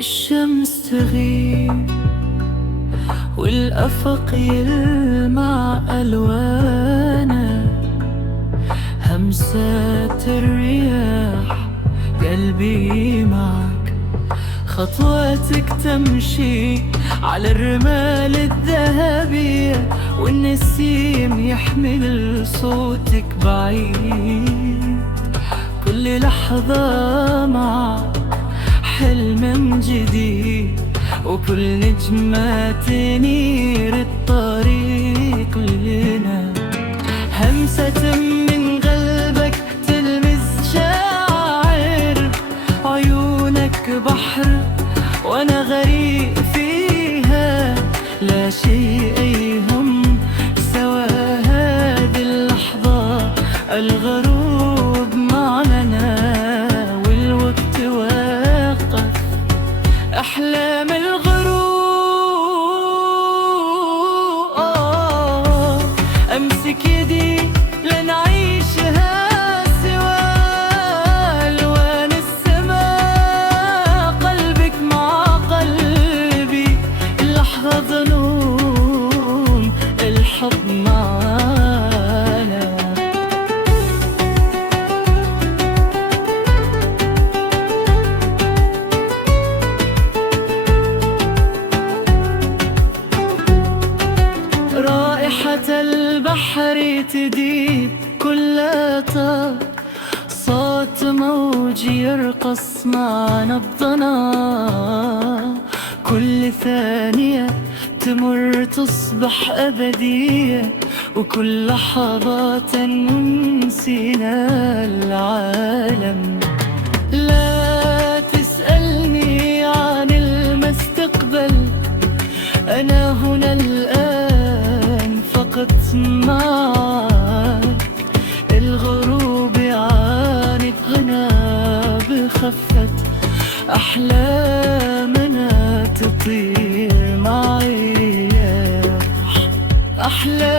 الشمس تغيب والأفق يلمع ألوانه، همسات الرياح قلبي معك، خطواتك تمشي على الرمال الذهبية، والنسيم يحمل صوتك بعيد. كل لحظة معك حلم جديد، وكل نجمة تنير الطريق لنا، همسة من قلبك تلمس شاعر، عيونك بحر وانا غريق فيها، لا شيء يهم سوى هذه اللحظة، الغروب معنا والوقت وقف أحلام الغروب. أمسك يدي لنعيشها سوا، ألوان السماء قلبك مع قلبي، اللحظة ظنون الحب معانا. رائحة البحر تديب كل طاق، صوت موج يرقص مع نبضنا، كل ثانية تمر تصبح أبدية، وكل لحظة تنسينا العالم. لا تسألني عن المستقبل، أنا هنا الآن فقط معك، الغروب يعانق غنى بخفة أحلامنا تطير مع الرياح، أحلام